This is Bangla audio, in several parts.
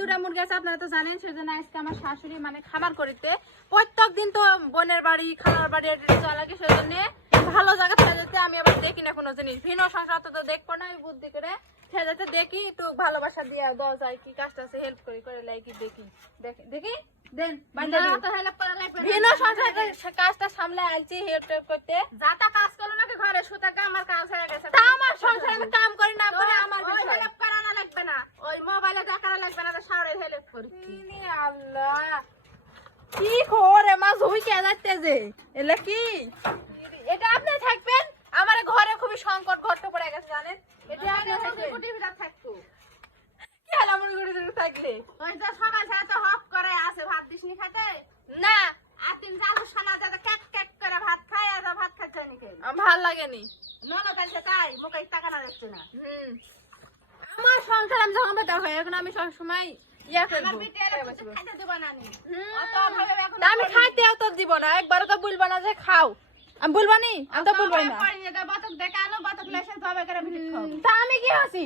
দুটা মুরগি আছে আপনারা তো জানেন, সেজন্য আজকে আমার শাশুড়ি মানে খাবার করিতে প্রত্যেক দিন তো বোনের বাড়ি খালার বাড়ি যাওয়া লাগে, সেজন্য ভালো জায়গা থেকে যেতে আমি আবার দেখি না কোনো জিনিস, ভিন্ন সংসার তো দেখবো না, আমি বুদ্ধি করে যাতে দেখি একটু ভালোবাসা দিয়ে দেওয়া যায়, কি কাজটা আছে হেল্প করি করে লাইকি দেখি দেখি দেন ভিন্ন সংসারের কাজটা সামলে আলছি হেল্প করতে, যাতা কাজ করলো নাকি ঘরে সুতাকে আমার কাজ হয়ে গেছে। তা আমার সংসারে আমি কাম করি না করে আমার হেল্প করানো লাগবে না, ওই মোবাইলে দেখানো লাগবে না, সারে হেল্প করি। আল্লাহ কি করে মাছ হই কে যাচ্ছে যে এলা কি এটা আপনি থাকবেন, আমার ঘরে খুবই সংকট ঘটে পড়ে গেছে জানেন, এটা আপনি থাকবেন থাকতো কি হলো আমার ঘরে থাকলে ওই যে সকাল ছাড়া তো হপ করে আসে ভাত দিসনি খাতে না আর তিন জালু সোনা যাতে ক্যাক ক্যাক করে ভাত খায় আর ভাত খাচ্ছে নাকি আমার ভাল লাগেনি নন তাইছে তাই মুখে টাকা না দেখছে না। আমার সংসার আমি যখন বেটা হয় এখন আমি সব সময় ইয়া আমার করব বিটি এলে কিছু খাইতে দিব না নি অত ভাবে এখন আমি খাইতে তো দিব না, একবারও তো বলবা না যে খাও, আমি বলবা নি, আমি তো বলবো না পড়িয়ে দে বাতক দেখে আনো বাতক লেসে তবে করে বিটি খাও তা আমি কি আছি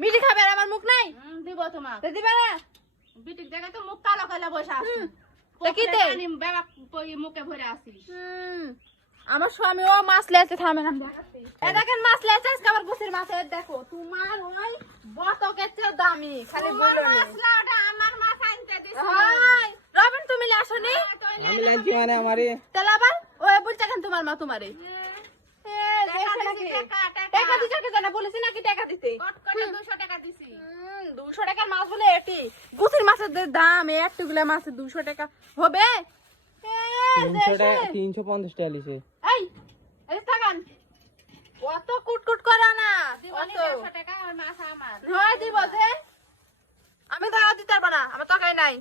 মিটি খাবে আর আমার মুখ নাই দিব তোমাক তো দিবে না বিটি দেখে তো মুখ কালো কালো বসে আসি তা কি দে বেবা মুখে ভরে আসি আমার স্বামী ও মাছ লেতে থামে না এ দেখেন মাছ লেতে আজকে আবার গুছির মাছ দেখো তোমার ওই বতকের চেয়ে দামি খালি তোমার বলো নি। মাছলা ওটা আমার মাছ আনতে দিছি হাই রবিন তুমি আসনি আমি লাঞ্চি মানে আমারে তাহলে আবার ওই বলছে কেন তোমার মা তোমারে টাকা দিতে কে জানা বলেছি নাকি টাকা দিতে কটকটে 200 টাকা দিছি 200 টাকার মাছ বলে এটি গুছির মাছের দাম এক টুকলা মাছের 200 টাকা হবে 300 টাকা 350 টাকা লিছে এই এই থাকান অত কুটকুট করা না দিবনি অত 100 টাকা আর মাছ আমার হয় দিব যে আমি টাকা দিতে পারবো না, আমার টাকাই নাই।